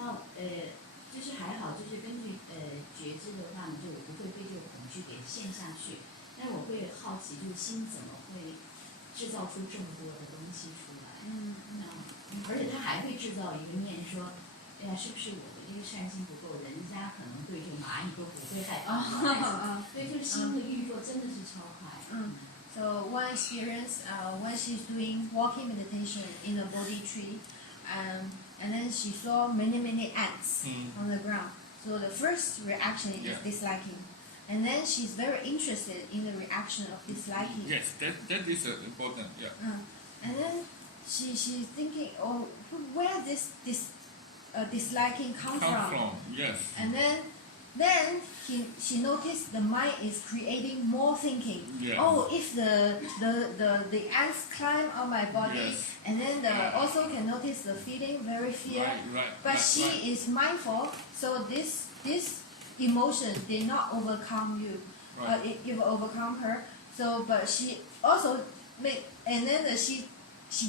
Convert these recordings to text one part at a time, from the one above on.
那就是还好，就是根据觉知的话呢，就我不会被这个恐惧给陷下去，但是我会好奇，就是心怎么会制造出这么多的东西出来？而且他还会制造一个念说，哎呀，是不是我的这个善心不够？人家可能对这个蚂蚁都不会害怕。所以这个心的运作真的是超快。So one experience when she's doing walking meditation in a Bodhi tree, and then she saw many ants on the ground. So the first reaction is disliking, and then she's very interested in the reaction of disliking. Yes, that is important. Yeah. And then she's thinking, oh, where this disliking come from? Yes. And then she noticed the mind is creating more thinking. Yes. Oh, if the ants climb on my body, and then also can notice the feeling very fear. But she is mindful, so this emotion did not overcome you. It will overcome her. So, but she also and then she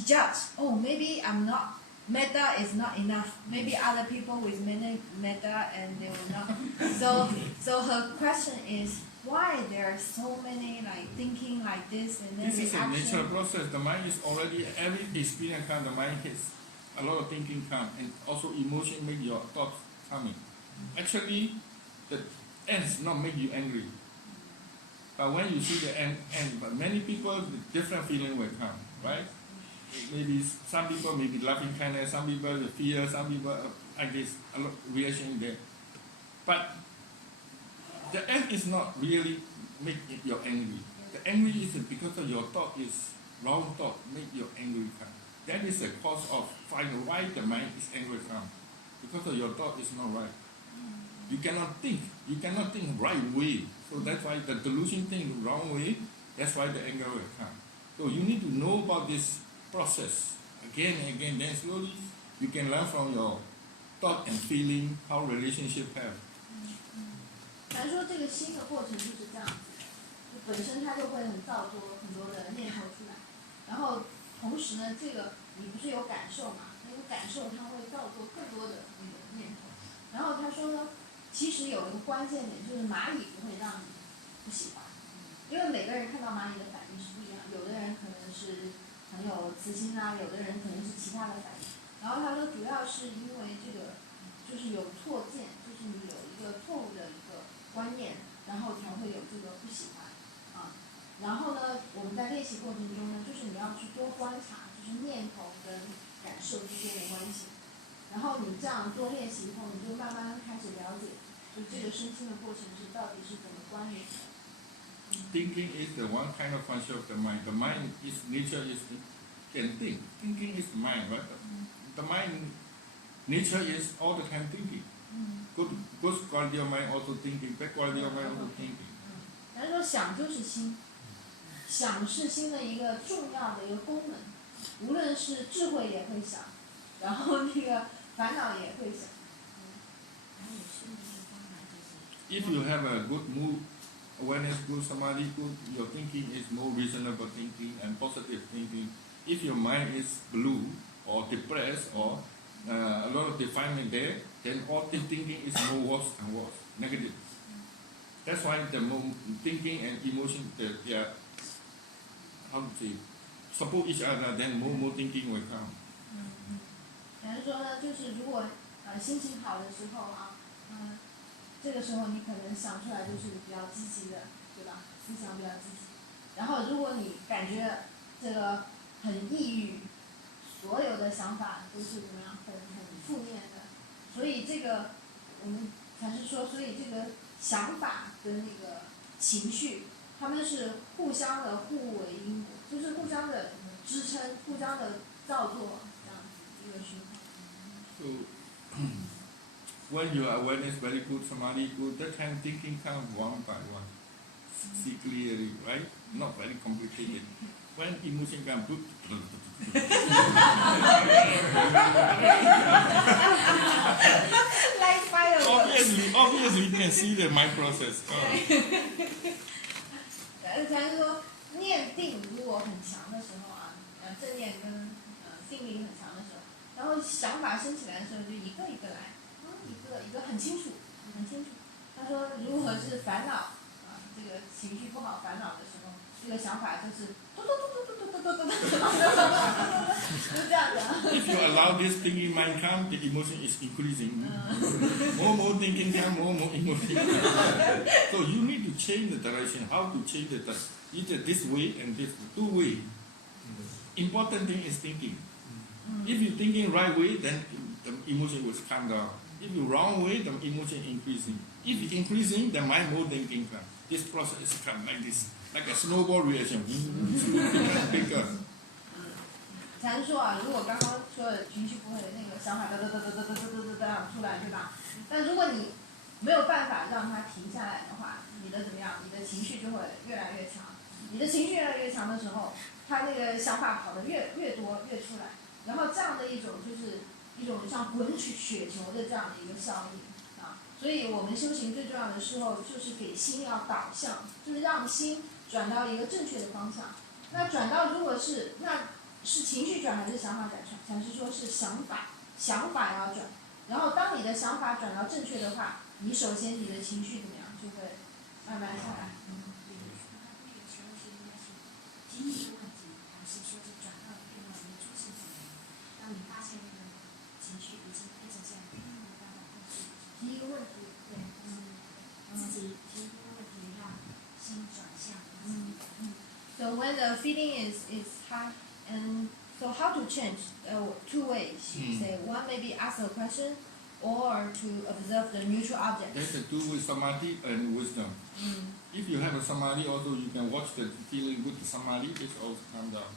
judged. Oh, maybe I'm not. Metta is not enough. Maybe other people with many metta and they will not. So her question is why there are so many thinking like this and then this reaction. Is a natural process. The mind is already every experience comes. The mind hits a lot of thinking come and also emotion make your thoughts coming. Actually, the ends not make you angry. But when you see the end, but many people different feeling will come, right? Maybe some people may be loving kindness, some people fear, some people like this, a lot of reaction there. But the end is not really make you angry. The angry is because of your thought is wrong thought, make you angry come. That is the cause of finding why the mind is angry come. Because of your thought is not right. You cannot think right way. So that's why the delusion think the wrong way, that's why the anger will come. So you need to know about this process again and again, then slowly you can learn from your thought and feeling how relationship have. 咱说这个心的过程就是这样子，就本身它就会很造作很多的念头出来，然后同时呢，这个你不是有感受嘛？那个感受它会造作更多的那个念头。然后他说呢，其实有一个关键点就是蚂蚁不会让你不喜欢，因为每个人看到蚂蚁的反应是不一样，有的人可能是很有慈心啊，有的人可能是其他的反应。然后他说，主要是因为这个就是有错见，就是你有一个错误的一个观念，然后才会有这个不喜欢啊。然后呢，我们在练习过程中呢，就是你要去多观察，就是念头跟感受之间的关系。然后你这样多练习以后，你就慢慢开始了解，就这个身心的过程是到底是怎么关联的。Thinking is the one kind of function of the mind. The mind is nature is can think. Thinking is mind, right? The mind nature is all the time thinking. Good quality of mind also thinking. Bad quality of mind also thinking. 咱说想就是心，想是心的一个重要的一个功能，无论是智慧也会想，然后那个烦恼也会想。If you have a good mood, awareness, good samadhi, good, your thinking is more reasonable thinking and positive thinking. If your mind is blue or depressed or a lot of defilement there, then all the thinking is more worse and worse, negative. That's why the more thinking and emotion, they are, how to say, support each other, then more thinking will come. 也就是说呢，就是如果心情好的时候啊，这个时候你可能想出来就是比较积极的，对吧？思想比较积极。然后如果你感觉这个很抑郁，所有的想法都是怎么样，很负面的。所以这个我们才是说，所以这个想法跟那个情绪，他们是互相的互为因果，就是互相的支撑，互相的造作，这样子一个循环。So, when your awareness very good, samadhi good, that time thinking comes one by one. See clearly, right? Not very complicated. When emotion comes, like fireworks. Obviously, you can see the mind process. 才是说念定如果很强的时候啊，正念跟定力很强的时候，然后想法升起来的时候就一个一个来，一个很清楚，很清楚。他说如何是烦恼啊，这个情绪不好烦恼的时候，这个想法就是嘟嘟嘟嘟嘟嘟嘟嘟嘟，就这样的。If you allow this thinking mind come, the emotion is increasing. More thinking come, more emotion. So you need to change the direction. How to change the direction? Either this way and this two way. Important thing is thinking. If you thinking right way, then the emotion will calm down. If you wrong way, the emotion increasing. If it increasing, the mind more thinking come. This process is come like this, like a snowball reaction. Bigger. 禅说啊，如果刚刚说的情绪不会那个想法哒哒哒哒哒哒哒哒哒出来，对吧？但如果你没有办法让它停下来的话，你的怎么样？你的情绪就会越来越强。你的情绪越来越强的时候，它那个想法跑得越多越出来，然后这样的一种就是一种像滚雪球的这样的一个效应啊。所以我们修行最重要的时候就是给心要导向，就是让心转到一个正确的方向。那转到如果是是情绪转还是想法转？禅师说是想法要转。然后当你的想法转到正确的话，你首先你的情绪怎么样就会慢慢下来。经历一个问题，还是说是转到另外一个主心所缘？当你发现那个情绪已经变成这样，并没有办法控制，提一个问题，对，自己提一个问题，让心转向。So when the feeling is high, and so how to change? Two ways. You say one maybe ask a question, or to observe the neutral object. That's the two with samadhi and wisdom. If you have a samadhi, also you can watch the feeling with the samadhi, it also calm down.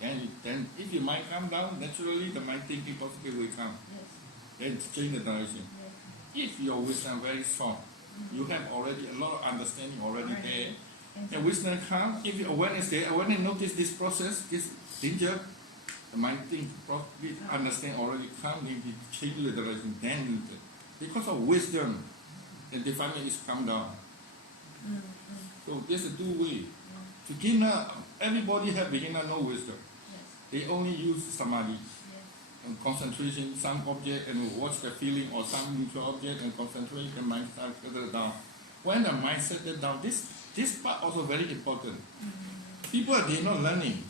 Then if your mind calm down, naturally the mind thinking positive will come. Then change the direction. If your wisdom very strong, you have already a lot of understanding already there. And wisdom come, if your awareness there, awareness notice this process, this danger, the mind think, understand already come, then you change the direction. Then because of wisdom, the defilement is come down. So there's a two way. Beginner, everybody have beginner no wisdom. They only use samadhi and concentration, some object and watch the feeling or some neutral object and concentrate the mind settle down. When the mind settle down, this part also very important. People they not learning.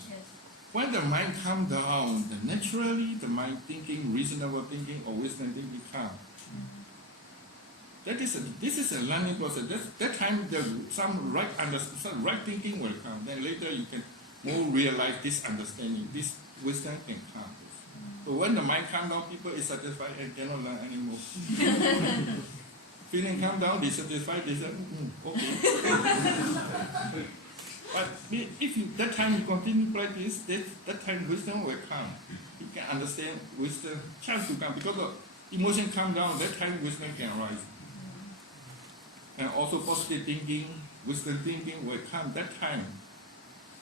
When the mind calm down, naturally the mind thinking, reasonable thinking or wisdom thinking come. This is a learning process. That time some right thinking will come. Then later you can more realize this understanding, this wisdom can come. So when the mind calm down, people is satisfied and cannot learn anymore. Feeling calm down, they satisfied, they say, okay. But if you, that time you continue practice, that time wisdom will come. You can understand wisdom, chance to come. Because the emotion calm down, that time wisdom can arise. And also positive thinking, wisdom thinking will come that time.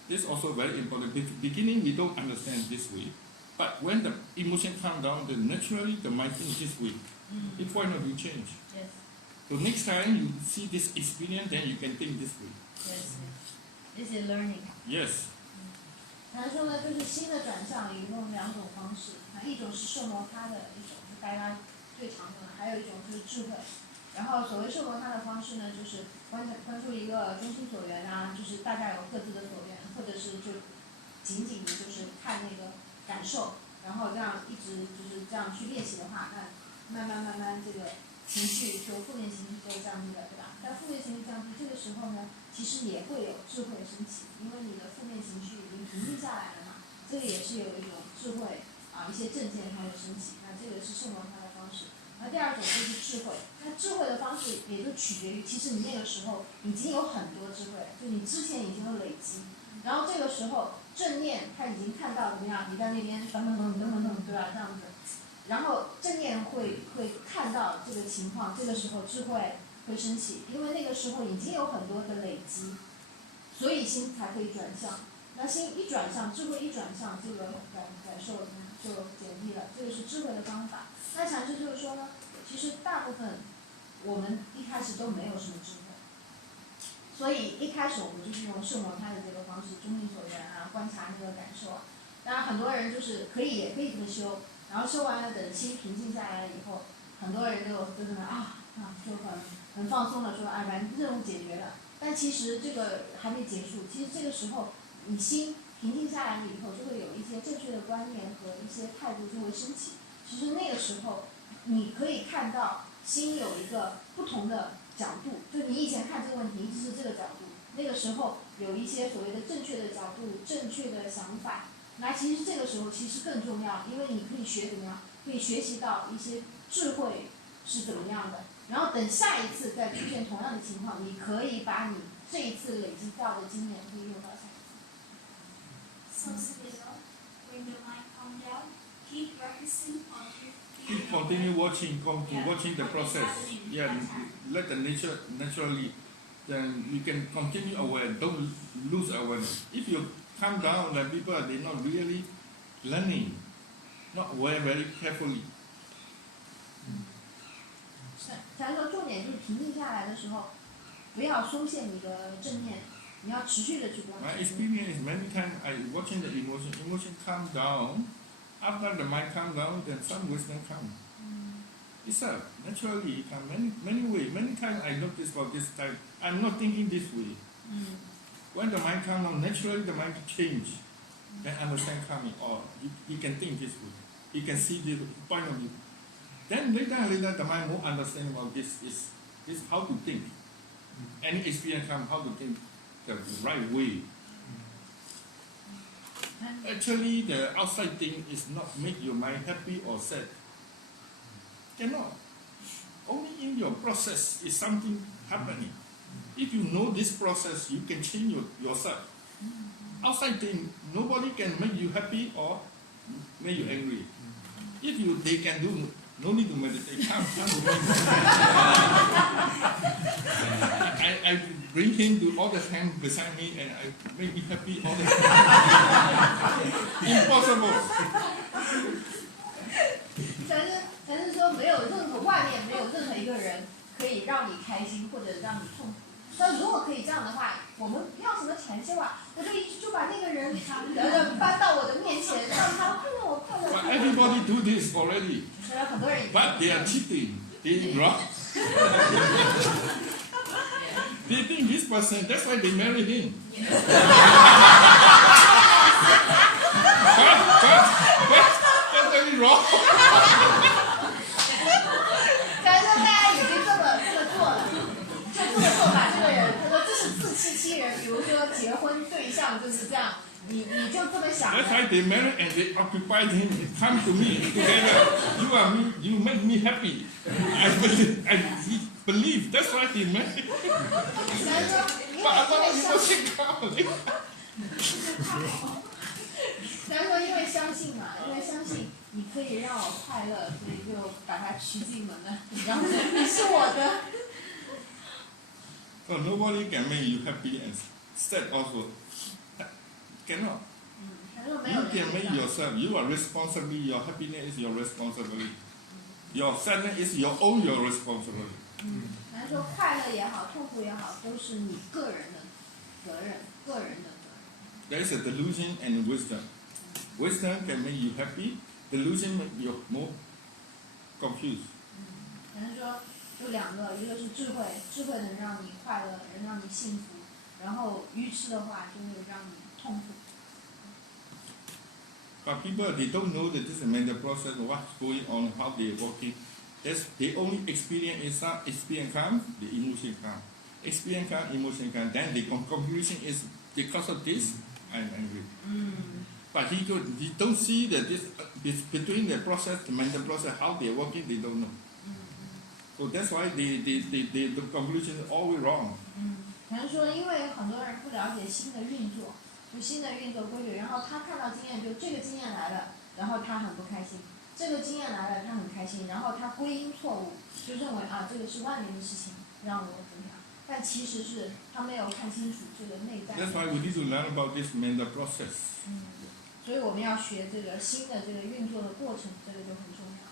This is also very important. Beginning we don't understand this way. But when the emotion calm down, then naturally the mind thinks this way. It point of view change. Yes. So next time you see this experience, then you can think this way. Yes. This is learning. Yes. 他说呢，就是心的转向一共两种方式，一种是摄摩他的一种，是大家最常用的，还有一种就是智慧。然后所谓摄摩他的方式呢，就是关注一个中心所缘啊，就是大家有各自的所缘，或者是就仅仅的就是看那个感受，然后这样一直就是这样去练习的话，那慢慢这个情绪就负面情绪就降低了，对吧？但负面情绪降低，这个时候呢，其实也会有智慧升起，因为你的负面情绪已经平静下来了嘛，这个也是有一种智慧啊，一些正见它会升起，那这个是摄摩他的方式。那第二种就是智慧，那智慧的方式也就取决于，其实你那个时候已经有很多智慧，就你之前已经有累积，然后这个时候正念他已经看到怎么样，你在那边等，对吧？这样子，然后正念会看到这个情况，这个时候智慧会升起，因为那个时候已经有很多的累积，所以心才可以转向。那心一转向，智慧一转向，这个感受就减低了，这个是智慧的方法。那禅师就是说呢，其实大部分我们一开始都没有什么智慧，所以一开始我们就是用摄摩他的这个方式，中心所缘啊，观察那个感受啊。当然很多人就是也可以这么修，然后修完了，等心平静下来了以后，很多人就在那就很放松的说，哎，反正任务解决了。但其实这个还没结束，其实这个时候你心平静下来了以后，就会有一些正确的观念和一些态度就会升起。其实那个时候，你可以看到心有一个不同的角度，就你以前看这个问题一直是这个角度，那个时候有一些所谓的正确的角度、正确的想法。那其实这个时候其实更重要，因为你可以学怎么样，可以学习到一些智慧是怎么样的。然后等下一次再出现同样的情况，你可以把你这一次累积到的经验可以用到下一次。So Sayadaw, when your mind calm down, keep practicing until Keep continue watching the process. Yeah, let the nature naturally. Then you can continue aware. Don't lose awareness. If you calm down, like people they're not really learning, not aware very carefully. 咱说重点就是平静下来的时候，不要松懈你的正念，你要持续的去观察。 My experience is many times I watching the emotion calm down. After the mind calm down, then some wisdom come. Itself naturally it come many ways. Many times I notice for this time I'm not thinking this way. When the mind calm down, naturally the mind change. Then understand calming. Or he can think this way. He can see this point of view. Then later the mind more understanding about this is how to think. Any experience come how to think the right way. Actually the outside thing is not make your mind happy or sad. Cannot. Only in your process is something happening. If you know this process, you can change yourself. Outside thing, nobody can make you happy or make you angry. If they can do, no need to meditate. Come to meditate. I bring him to all the time beside me and I make me happy all the time. Impossible. 才是说没有任何外面没有任何一个人可以让你开心或者让你痛苦。那如果可以这样的话，我们不要什么禅修啊，我就把那个人搬到我的面前，让他看到我快乐。But everybody do this already. 很多人。But they are cheating. They wrong. They think this person. That's why they marry him. But that's very wrong. 但是大家已经这么做了，就这么做法，这个人他说这是自欺欺人。比如说结婚对象就是这样，你就这么想的。 That's why they marry and they occupy him. Come to me together. You are me. You make me happy. I believe. That's why they marry. 但是说，因 But a lot 为 of 相 people 信。 say come. 咱说因为相信嘛，因为相信你可以让我快乐，所以就把它娶进门了。然后你是我的。 So nobody can make you happy and sad also. Cannot. 他说没有 You 人 can 可以 make yourself. You are responsible. Your happiness is your responsibility. Your sadness is your responsibility. 咱说快乐也好，痛苦也好，都是你个人的责任，个人的责任。 There is a delusion and wisdom. Wisdom can make you happy. Delusion make you more confused. 咱说有两个，一个是智慧，智慧能让你快乐，能让你幸福，然后愚痴的话就会让你痛苦。 But people they don't know that this is a mental process. What's going on? How they are working? They only experience come, the emotion come. Experience come, emotion come. Then the conclusion is because of this, I'm angry. But he don't see that this between the process, the mental process, how they are working, they don't know. So that's why the conclusion is always wrong. 可能说，因为很多人不了解心的运作，就新的运作规律，然后他看到经验，就这个经验来了，然后他很不开心；这个经验来了，他很开心，然后他归因错误，就认为这个是外面的事情让我怎么样，但其实是他没有看清楚这个内在。 That's why we need to learn about this mental process. 所以我们要学这个新的这个运作的过程，这个就很重要。